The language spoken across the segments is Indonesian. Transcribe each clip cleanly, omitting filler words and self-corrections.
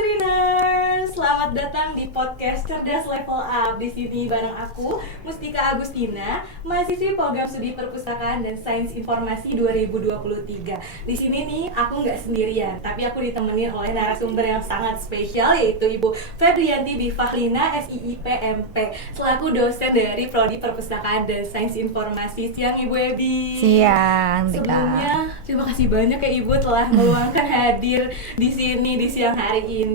Dreamers, selamat datang di podcast Cerdas Level Up. Di sini bareng aku, Mustika Agustina, mahasiswi program studi perpustakaan dan sains informasi 2023. Di sini nih, aku nggak sendirian, tapi aku ditemenin oleh narasumber yang sangat spesial, yaitu Ibu Febrianti Bifahlina, SIIP MP, selaku dosen dari Prodi Perpustakaan dan Sains Informasi. Siang Ibu Ebi. Siang, Tika. Sebelumnya, terima kasih banyak ya Ibu telah meluangkan hadir di sini di siang hari ini.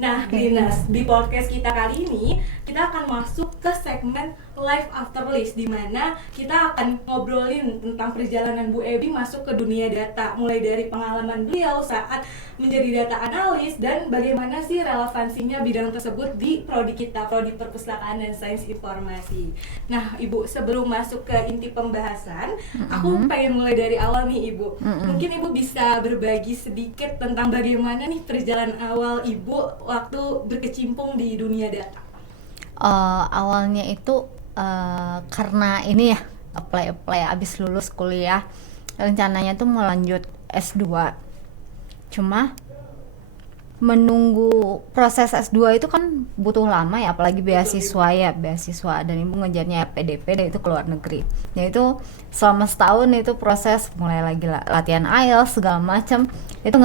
Nah, Dinas, di podcast kita kali ini kita akan masuk ke segmen Life After List, di mana kita akan ngobrolin tentang perjalanan Bu Ebi masuk ke dunia data, mulai dari pengalaman beliau saat menjadi data analis dan bagaimana sih relevansinya bidang tersebut di prodi kita, Prodi Perpustakaan dan Sains Informasi. Nah, Ibu, sebelum masuk ke inti pembahasan, aku pengen mulai dari awal nih, Ibu. Mungkin Ibu bisa berbagi sedikit tentang bagaimana nih perjalanan awal Ibu waktu berkecimpung di dunia data. Awalnya itu karena ini ya, apply abis lulus kuliah, rencananya tuh mau lanjut S2. Cuma menunggu proses S2 itu kan butuh lama ya, apalagi beasiswa dan ibu ngejarnya PDP dan itu ke luar negeri. Ya itu selama setahun itu proses, mulai lagi latihan IELTS segala macam, itu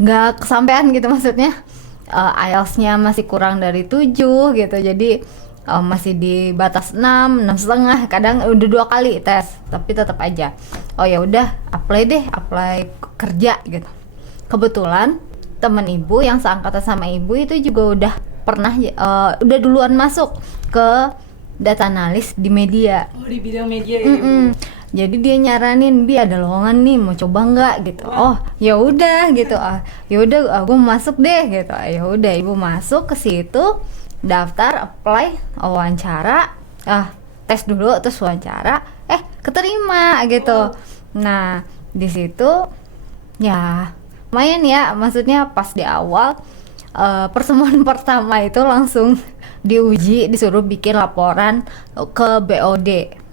nggak kesampean gitu, maksudnya IELTS-nya masih kurang dari 7 gitu, jadi masih di batas 6,5, kadang udah 2 kali tes tapi tetap aja ya udah apply kerja gitu. Kebetulan teman ibu yang seangkatan sama ibu itu juga udah pernah udah duluan masuk ke data analis di media. Oh, di bidang media ya Ibu. Jadi dia nyaranin, Bi ada lowongan nih, mau coba nggak gitu. Oh ya udah gitu, ya udah gue masuk deh gitu. Ya udah ibu masuk ke situ, daftar, apply, wawancara, tes dulu terus wawancara, keterima gitu. Nah di situ ya lumayan ya, maksudnya pas di awal pertemuan pertama itu langsung diuji, disuruh bikin laporan ke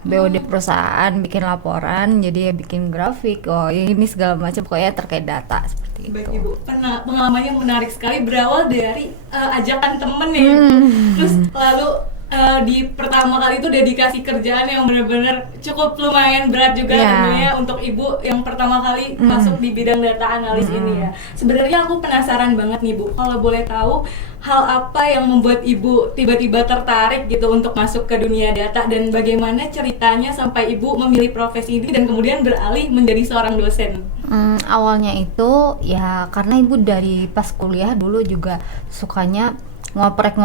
BOD perusahaan, bikin laporan, jadi ya bikin grafik, ini segala macam pokoknya terkait data seperti Baik, itu. Ibu, pengalamannya menarik sekali, berawal dari ajakan temen ya Ibu. Terus lalu di pertama kali itu dedikasi kerjaan yang benar-benar cukup lumayan berat juga tentunya untuk Ibu yang pertama kali masuk di bidang data analis ini ya. Sebenarnya aku penasaran banget nih Bu, kalau boleh tahu hal apa yang membuat Ibu tiba-tiba tertarik gitu untuk masuk ke dunia data, dan bagaimana ceritanya sampai Ibu memilih profesi ini dan kemudian beralih menjadi seorang dosen? Awalnya itu ya karena ibu dari pas kuliah dulu juga sukanya ngoprek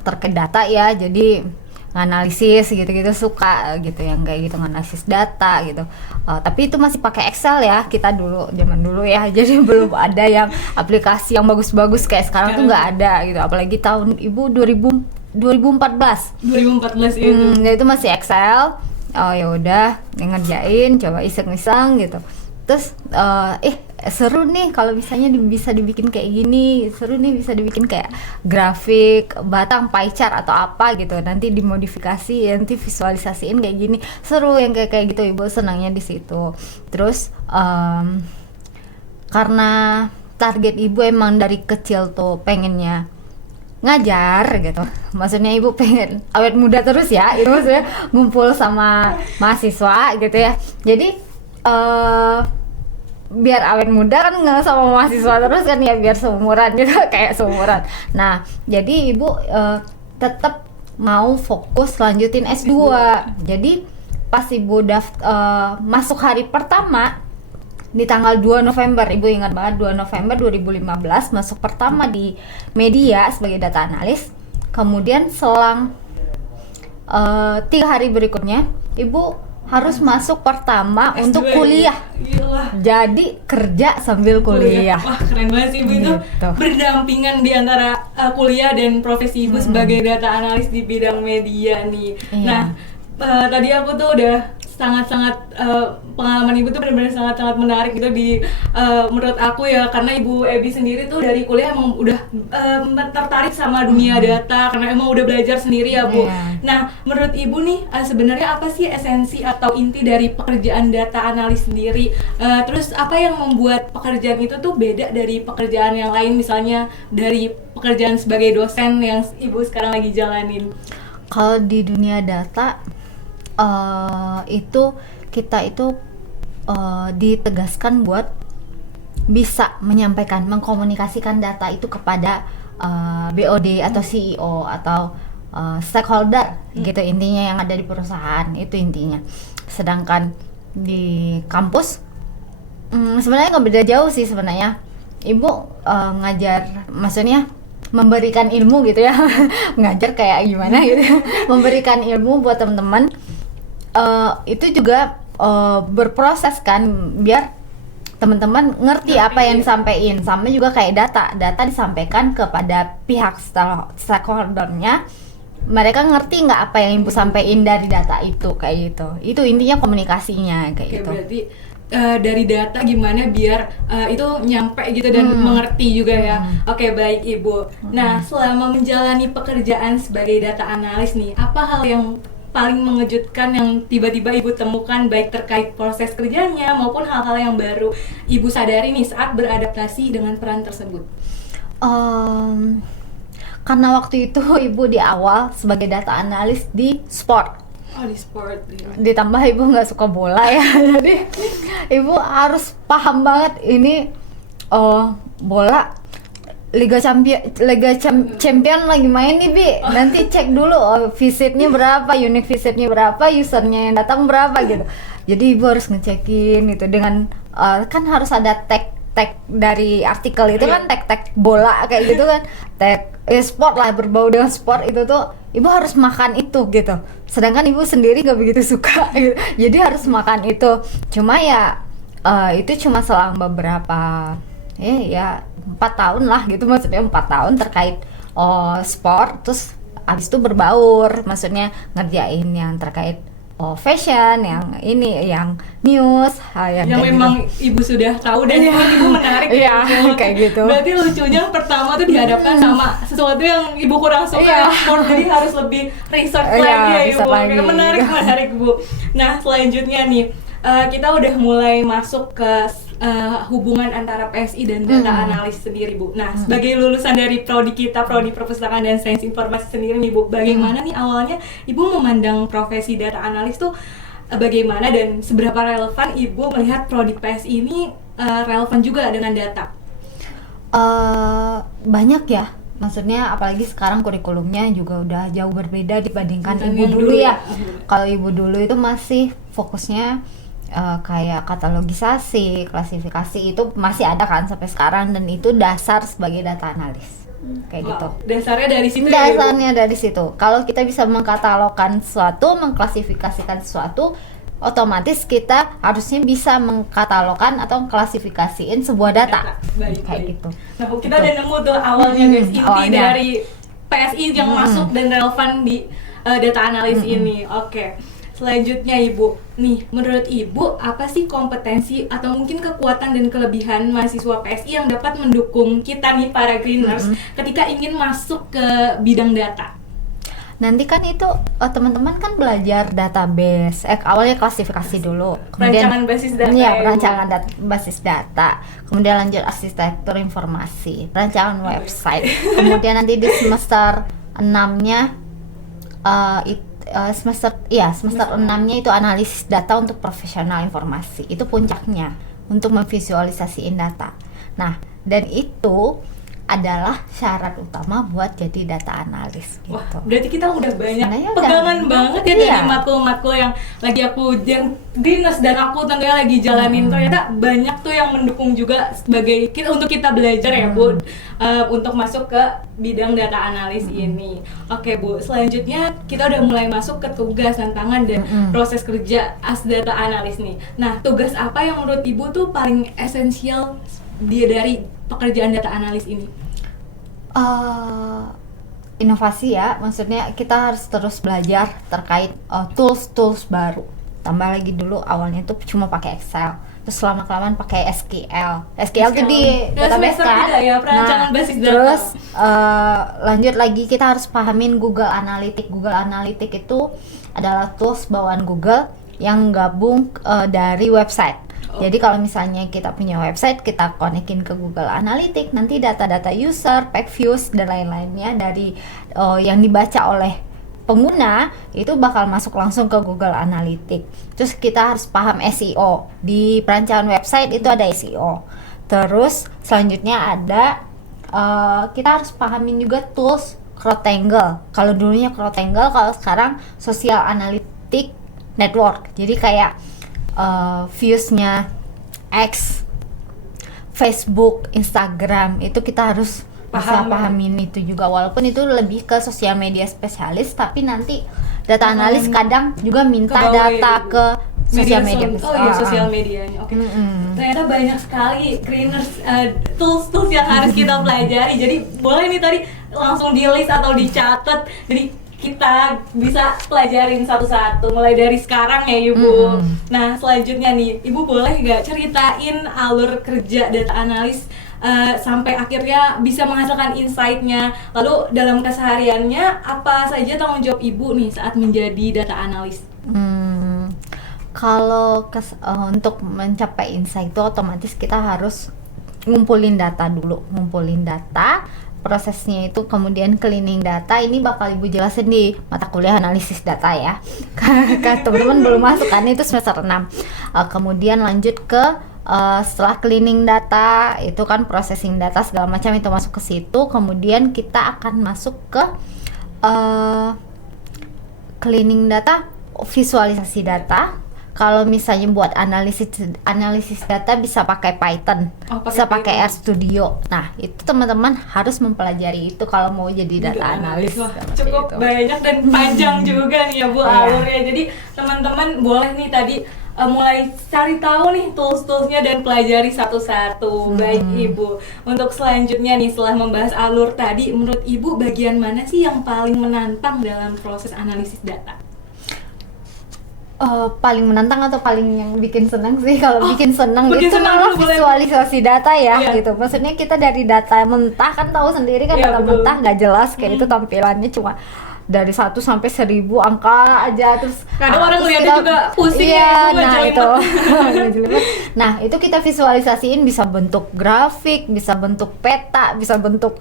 terkait data ya, jadi analisis gitu-gitu suka gitu, yang kayak gitu, analisis data gitu. Tapi itu masih pakai Excel ya, kita dulu zaman dulu ya, jadi belum ada yang aplikasi yang bagus-bagus kayak sekarang tuh nggak ada gitu, apalagi tahun ibu 2014 itu. Itu masih Excel. Ya udah ngerjain, coba iseng-iseng gitu. Terus seru nih kalau misalnya bisa dibikin kayak gini, seru nih bisa dibikin kayak grafik, batang, pie chart atau apa gitu, nanti dimodifikasi, nanti visualisasiin kayak gini, seru yang kayak gitu. Ibu senangnya di situ. Terus karena target ibu emang dari kecil tuh pengennya ngajar gitu, maksudnya ibu pengen awet muda terus ya, itu maksudnya ngumpul sama mahasiswa gitu ya, jadi biar awet muda kan nggak sama mahasiswa terus kan ya, biar seumuran gitu kayak seumuran. Nah jadi ibu tetap mau fokus lanjutin S2. Jadi pas ibu masuk hari pertama di tanggal 2 November, ibu ingat banget, 2 November 2015 masuk pertama di media sebagai data analis. Kemudian selang 3 hari berikutnya ibu harus masuk pertama S2 untuk kuliah. Jadi kerja sambil kuliah. Wah, keren banget sih Ibu itu. Berdampingan di antara kuliah dan profesi Ibu sebagai data analis di bidang media nih. Nah, tadi aku tuh udah sangat-sangat pengalaman Ibu tuh benar-benar sangat-sangat menarik gitu di menurut aku ya, karena Ibu Ebi sendiri tuh dari kuliah emang udah tertarik sama dunia data karena emang udah belajar sendiri ya Bu. Iya. Nah, menurut Ibu nih sebenarnya apa sih esensi atau inti dari pekerjaan data analis sendiri? Terus apa yang membuat pekerjaan itu tuh beda dari pekerjaan yang lain, misalnya dari pekerjaan sebagai dosen yang Ibu sekarang lagi jalanin? Kalau di dunia data itu kita itu ditegaskan buat bisa menyampaikan, mengkomunikasikan data itu kepada BOD atau CEO atau stakeholder gitu intinya yang ada di perusahaan, itu intinya. Sedangkan di kampus sebenarnya nggak beda jauh sih sebenarnya. Ibu ngajar, maksudnya memberikan ilmu gitu ya. Ngajar kayak gimana gitu. Memberikan ilmu buat teman-teman. Itu juga berproses kan biar teman-teman ngerti apa yang disampaikan. Sama juga kayak data disampaikan kepada pihak stakeholdernya, mereka ngerti nggak apa yang ibu sampaikan dari data itu, kayak gitu. Itu intinya komunikasinya kayak gitu. Berarti dari data gimana biar itu nyampe gitu dan mengerti juga ya. Oke, baik Ibu. Nah, selama menjalani pekerjaan sebagai data analis nih, apa hal yang paling mengejutkan yang tiba-tiba Ibu temukan, baik terkait proses kerjanya maupun hal-hal yang baru Ibu sadari nih saat beradaptasi dengan peran tersebut? Karena waktu itu Ibu di awal sebagai data analis di sport. Oh, di sport. Ditambah Ibu nggak suka bola ya, jadi Ibu harus paham banget ini bola Liga Champion lagi main nih Bi, nanti cek dulu visitnya berapa, unique visitnya berapa, usernya yang datang berapa gitu. Jadi Ibu harus ngecekin gitu dengan kan harus ada tag dari artikel itu kan, tag bola kayak gitu kan, tag sport lah, berbau dengan sport itu tuh Ibu harus makan itu gitu. Sedangkan Ibu sendiri nggak begitu suka gitu. Jadi harus makan itu. Cuma ya itu cuma selang beberapa ya 4 tahun lah gitu, maksudnya 4 tahun terkait sport, terus abis itu berbaur, maksudnya ngerjain yang terkait fashion, yang ini, yang news, yang memang gitu. Ibu sudah tahu dan Ibu menarik ya kayak gitu. Berarti lucunya pertama tuh dihadapkan sama sesuatu yang Ibu kurang suka, sport, jadi harus lebih research lagi ya Ibu. Menarik Bu. Nah, selanjutnya nih kita udah mulai masuk ke hubungan antara PSI dan data analis sendiri Bu. Nah, sebagai lulusan dari prodi kita, prodi perpustakaan dan sains informasi sendiri nih Bu, bagaimana nih awalnya Ibu memandang profesi data analis tuh bagaimana dan seberapa relevan Ibu melihat prodi PSI ini relevan juga dengan data? Banyak ya, maksudnya apalagi sekarang kurikulumnya juga udah jauh berbeda dibandingkan Ibu dulu ya. Kalau Ibu dulu itu masih fokusnya kayak katalogisasi, klasifikasi, itu masih ada kan sampai sekarang, dan itu dasar sebagai data analis kayak gitu. Dasarnya dari situ. Dasarnya dari situ. Kalau kita bisa mengkatalogkan sesuatu, mengklasifikasikan sesuatu, otomatis kita harusnya bisa mengkatalogkan atau klasifikasiin sebuah data. Kayak gitu. Nah, kita udah nemu tuh awalnya guys, inti dari PSI yang masuk dan relevan di data analis ini. Oke. Selanjutnya Ibu, nih menurut Ibu apa sih kompetensi atau mungkin kekuatan dan kelebihan mahasiswa PSI yang dapat mendukung kita nih para greeners ketika ingin masuk ke bidang data? Nanti kan itu teman-teman kan belajar database, awalnya klasifikasi dulu, kemudian perancangan basis data. Iya, perancangan basis data, kemudian lanjut arsitektur informasi, perancangan website, kemudian nanti di semester 6-nya semester 6-nya itu analisis data untuk profesional informasi. Itu puncaknya untuk memvisualisasiin data. Nah, dan itu adalah syarat utama buat jadi data analis gitu. Wah, berarti kita udah banyak pegangan banget ya dari matkul-matkul yang lagi aku dinas dan aku tentunya lagi jalanin. Ternyata banyak tuh yang mendukung juga sebagai untuk kita belajar ya Bu, untuk masuk ke bidang data analis ini. Oke Bu, selanjutnya kita udah mulai masuk ke tugas, tantangan dan proses kerja as data analis nih. Nah, tugas apa yang menurut Ibu tuh paling esensial dari pekerjaan data analis ini? Inovasi ya, maksudnya kita harus terus belajar terkait tools baru tambah lagi dulu awalnya tuh cuma pakai Excel, terus lama-kelamaan pakai SQL tuh di database kan. Ya, perancangan basis data. Terus lanjut lagi kita harus pahamin Google Analytics. Google Analytics itu adalah tools bawaan Google yang gabung dari website. Jadi kalau misalnya kita punya website, kita konekin ke Google Analytics, nanti data-data user, page views dan lain-lainnya dari yang dibaca oleh pengguna itu bakal masuk langsung ke Google Analytics. Terus kita harus paham SEO. Di perancangan website itu ada SEO. Terus selanjutnya ada kita harus pahamin juga tools CrowdTangle. Kalau dulunya CrowdTangle, kalau sekarang Social Analytics Network. Jadi kayak viewsnya X, Facebook, Instagram itu kita harus bisa pahamin itu juga, walaupun itu lebih ke sosial media spesialis, tapi nanti data analis kadang juga minta data ke sosial media. Sosial medianya. Oke. Ternyata banyak sekali cleaners, tools yang harus kita pelajari. Jadi boleh nih tadi langsung di list atau dicatat. Jadi kita bisa pelajarin satu-satu mulai dari sekarang ya Ibu. Nah selanjutnya nih Ibu boleh nggak ceritain alur kerja data analis sampai akhirnya bisa menghasilkan insight-nya. Lalu dalam kesehariannya apa saja tanggung jawab Ibu nih saat menjadi data analis? Kalau untuk mencapai insight itu otomatis kita harus ngumpulin data dulu, prosesnya itu kemudian cleaning data. Ini bakal Ibu jelasin di mata kuliah analisis data ya. Teman-teman belum masuk kan, itu semester 6. Kemudian lanjut ke setelah cleaning data itu kan processing data segala macam itu masuk ke situ. Kemudian kita akan masuk ke cleaning data, visualisasi data. Kalau misalnya buat analisis data bisa pakai Python, bisa pakai RStudio. Nah, itu teman-teman harus mempelajari itu kalau mau jadi data analis. Cukup banyak dan panjang juga nih ya Bu alurnya. Jadi teman-teman boleh nih tadi mulai cari tahu nih tools-toolsnya dan pelajari satu-satu. Baik Ibu, untuk selanjutnya nih setelah membahas alur tadi, menurut Ibu bagian mana sih yang paling menantang dalam proses analisis data? Paling menantang atau paling yang bikin senang sih? Kalau bikin senang itu malah visualisasi data ya, gitu. Maksudnya kita dari data mentah kan tahu sendiri kan, data mentah nggak jelas kayak itu tampilannya cuma dari 1 sampai 1000 angka aja, terus kadang orang lihatnya juga pusing nah itu nah itu kita visualisasiin bisa bentuk grafik, bisa bentuk peta, bisa bentuk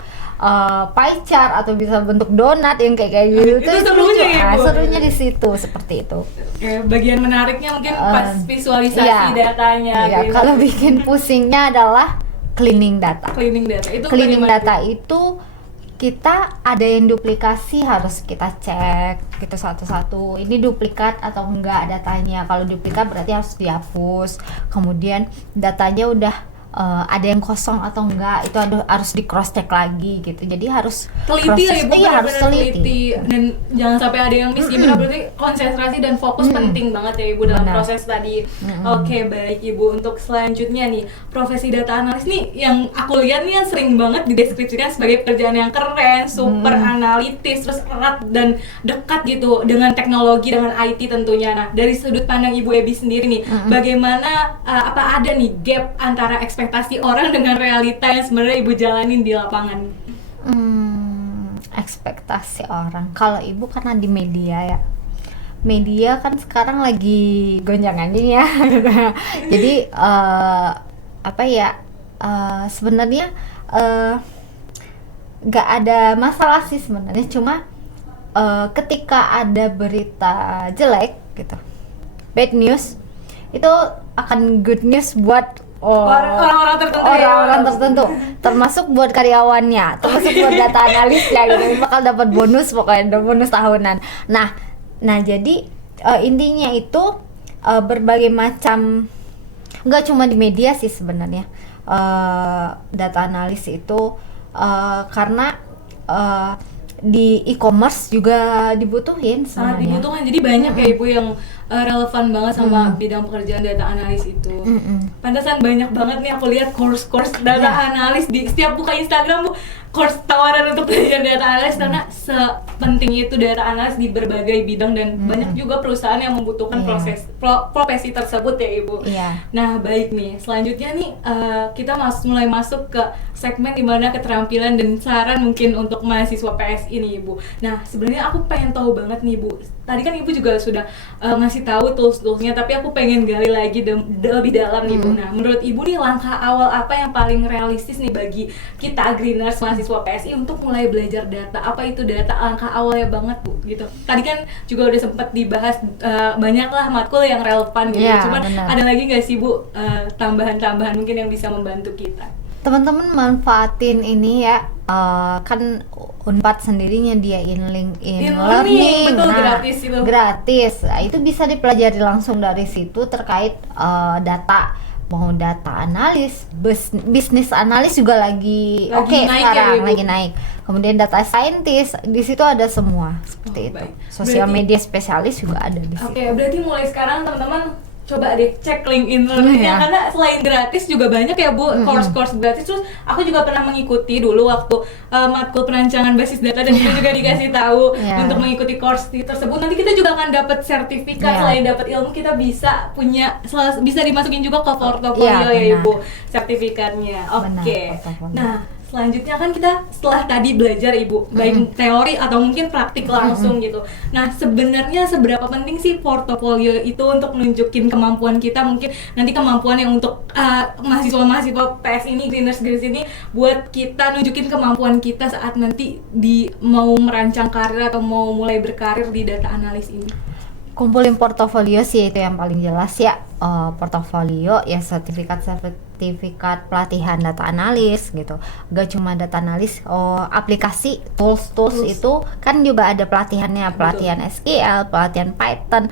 pie chart, atau bisa bentuk donat yang kayak gitu. Itu serunya ya Bu? Serunya di situ seperti itu. Bagian menariknya mungkin pas visualisasi datanya. Kalau bikin pusingnya adalah cleaning data. Cleaning data itu kita ada yang duplikasi harus kita cek gitu satu-satu, ini duplikat atau enggak datanya. Kalau duplikat berarti harus dihapus. Kemudian datanya udah ada yang kosong atau enggak, itu harus di cross check lagi gitu. Jadi harus teliti ya Ibu, harus teliti dan jangan sampai ada yang miss. Gimana berarti konsentrasi dan fokus penting banget ya Ibu dalam proses tadi. Oke, baik Ibu, untuk selanjutnya nih profesi data analis nih yang aku lihat nih yang sering banget dideskripsikan sebagai pekerjaan yang keren, super analitis, terus erat dan dekat gitu dengan teknologi, dengan IT tentunya. Nah dari sudut pandang Ibu Ebi sendiri nih, bagaimana apa ada nih gap antara ekspektasi orang dengan realita yang sebenarnya Ibu jalanin di lapangan? Ekspektasi orang, kalau Ibu karena di media kan sekarang lagi gonjang-ganjing ya. Jadi sebenarnya nggak ada masalah sih sebenarnya, cuma ketika ada berita jelek gitu, bad news, itu akan good news buat orang-orang tertentu, termasuk buat karyawannya, termasuk buat data analis ya gitu, bakal dapat bonus, pokoknya bonus tahunan. Nah jadi intinya itu berbagai macam, nggak cuma di media sih sebenarnya, data analis itu karena di e-commerce juga dibutuhin sebenarnya. Sangat dibutuhkan, jadi banyak ya Ibu yang relevan banget sama bidang pekerjaan data analis itu. Pantesan banyak banget nih aku lihat course data analis di setiap buka Instagram Bu, course tawaran untuk belajar data analis karena sepenting itu data analis di berbagai bidang dan banyak juga perusahaan yang membutuhkan profesi tersebut ya Ibu. Nah baik nih, selanjutnya nih kita mulai masuk ke segmen dimana keterampilan dan saran mungkin untuk mahasiswa PSI nih Ibu. Nah sebenarnya aku pengen tahu banget nih Bu, tadi kan Ibu juga sudah ngasih tahu tools-toolsnya, tapi aku pengen gali lagi lebih dalam nih Bu. Nah menurut Ibu nih langkah awal apa yang paling realistis nih bagi kita greeners mahasiswa PSI untuk mulai belajar data? Apa itu data? Langkah awalnya banget Bu gitu. Tadi kan juga udah sempat dibahas banyak lah matkul yang relevan gitu. Cuman ada lagi nggak sih Bu tambahan-tambahan mungkin yang bisa membantu kita? Teman-teman manfaatin ini ya, kan Unpad sendiri nyediain LinkedIn Learning, betul, nah, gratis. Nah, itu bisa dipelajari langsung dari situ terkait data, mau data analis, bisnis analis juga lagi oke sekarang, lagi naik. Kemudian data scientist, di situ ada semua seperti itu. Sosial media spesialis juga ada di situ. Oke, berarti mulai sekarang teman-teman coba deh cek LinkedIn Learning karena selain gratis juga banyak ya Bu course-course gratis. Terus aku juga pernah mengikuti dulu waktu matkul perancangan basis data dan itu juga dikasih tahu untuk mengikuti course tersebut. Nanti kita juga akan dapat sertifikat. Selain dapat ilmu, kita bisa dimasukin juga ke portofolio ya Ibu sertifikatnya. Oke. Nah selanjutnya kan kita setelah tadi belajar Ibu, baik teori atau mungkin praktik langsung gitu. Nah sebenarnya seberapa penting sih portofolio itu untuk nunjukin kemampuan kita, mungkin nanti kemampuan yang untuk mahasiswa-mahasiswa PS ini, Greeners ini, buat kita nunjukin kemampuan kita saat nanti mau merancang karir atau mau mulai berkarir di data analis ini. Kumpulin portofolio sih itu yang paling jelas ya. Portofolio ya, sertifikat pelatihan data analis gitu. Gak cuma data analis, aplikasi tools itu kan juga ada pelatihannya, pelatihan SQL, pelatihan Python.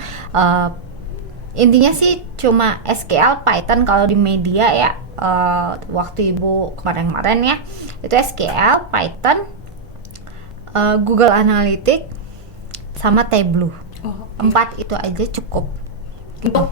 Intinya sih cuma SQL, Python kalau di media ya. Waktu Ibu kemarin ya itu SQL, Python, Google Analytics sama Tableau. 4 itu aja cukup untuk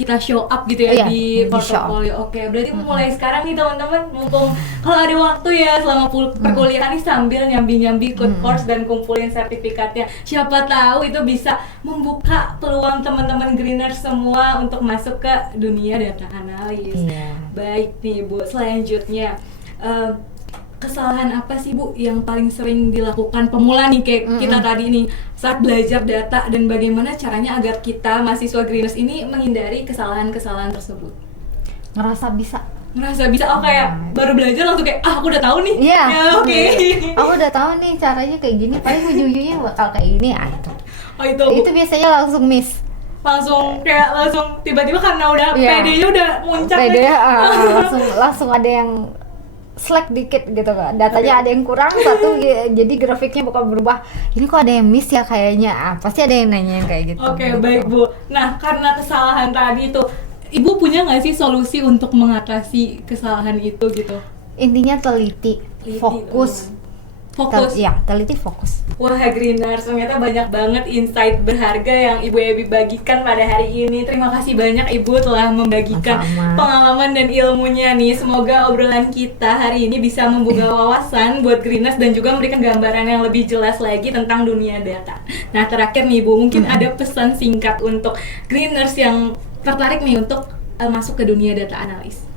kita show up gitu ya di portofolio. Oke, berarti mulai sekarang nih teman-teman, mumpung kalau ada waktu ya selama perkuliahan nih sambil nyambi-nyambi ikut course dan kumpulin sertifikatnya. Siapa tahu itu bisa membuka peluang teman-teman Greeners semua untuk masuk ke dunia data analis. Baik nih Bu, selanjutnya kesalahan apa sih Bu yang paling sering dilakukan pemula nih kayak kita tadi nih saat belajar data, dan bagaimana caranya agar kita mahasiswa Greeners ini menghindari kesalahan-kesalahan tersebut? Ngerasa bisa, kayak baru belajar langsung kayak aku udah tahu nih. Aku udah tahu nih caranya kayak gini, paling ujung-ujungnya bakal kayak gini itu biasanya langsung miss. Langsung tiba-tiba karena udah PD-nya udah muncak langsung ada yang slack dikit gitu kan, datanya ada yang kurang satu, jadi grafiknya bakal berubah. Ini kok ada yang miss ya kayaknya, pasti ada yang nanya kayak gitu. Baik Bu. Nah karena kesalahan tadi itu, Ibu punya nggak sih solusi untuk mengatasi kesalahan itu gitu? Intinya teliti fokus. Teliti fokus. Wah Greeners, ternyata banyak banget insight berharga yang Ibu Ebi bagikan pada hari ini. Terima kasih banyak Ibu telah membagikan pengalaman dan ilmunya nih. Semoga obrolan kita hari ini bisa membuka wawasan buat Greeners dan juga memberikan gambaran yang lebih jelas lagi tentang dunia data. Nah terakhir nih Ibu, mungkin ada pesan singkat untuk Greeners yang tertarik nih untuk masuk ke dunia data analis.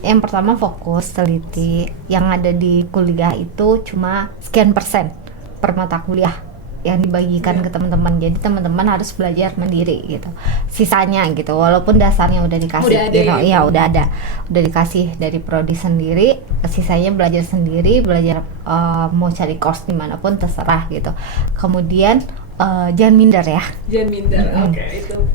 Yang pertama fokus, teliti. Yang ada di kuliah itu cuma sekian persen per mata kuliah yang dibagikan ke teman-teman. Jadi teman-teman harus belajar mandiri gitu. Sisanya gitu, walaupun dasarnya udah dikasih udah ada. Udah dikasih dari prodi sendiri, sisanya belajar sendiri, mau cari course dimanapun terserah gitu. Kemudian jangan minder ya. Jangan minder.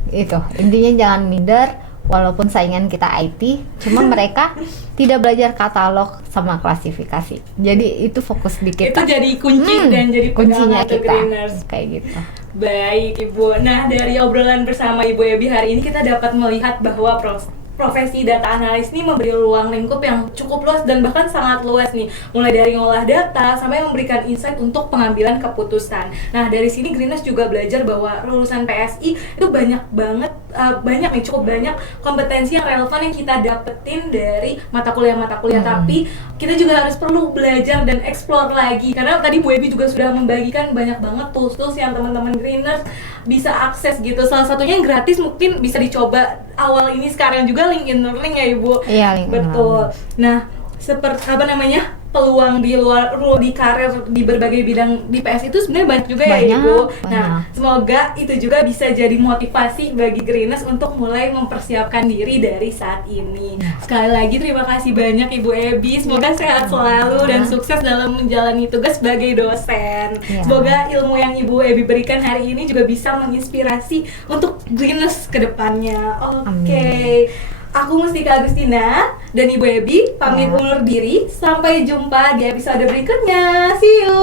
Itu intinya, jangan minder. Walaupun saingan kita IT, cuma mereka tidak belajar katalog sama klasifikasi. Jadi itu fokus di kita. Itu jadi kunci dan jadi kuncinya kita. Greeners. Kayak gitu. Baik Ibu. Nah dari obrolan bersama Ibu Ebi hari ini kita dapat melihat bahwa profesi data analis ini memberi ruang lingkup yang cukup luas dan bahkan sangat luas nih, mulai dari ngolah data sampai memberikan insight untuk pengambilan keputusan. Nah dari sini Greeners juga belajar bahwa lulusan PSI itu banyak banget banyak nih, cukup banyak kompetensi yang relevan yang kita dapetin dari mata kuliah tapi kita juga harus perlu belajar dan explore lagi, karena tadi Bu Ebi juga sudah membagikan banyak banget tools-tools yang teman-teman Greeners bisa akses gitu. Salah satunya yang gratis mungkin bisa dicoba awal ini sekarang juga, LinkedIn Learning ya Ibu. Iya, LinkedIn betul. Nah, seperti apa namanya, peluang di luar di karir di berbagai bidang di PS itu sebenarnya banyak juga ya Ibu. Nah, semoga itu juga bisa jadi motivasi bagi Greeners untuk mulai mempersiapkan diri dari saat ini. Sekali lagi terima kasih banyak Ibu Ebi, semoga sehat selalu dan sukses dalam menjalani tugas sebagai dosen. Semoga ilmu yang Ibu Ebi berikan hari ini juga bisa menginspirasi untuk Greeners ke depannya. Oke. Aku Mustika Agustina dan Ibu Ebi pamit undur diri. Sampai jumpa di episode berikutnya. See you.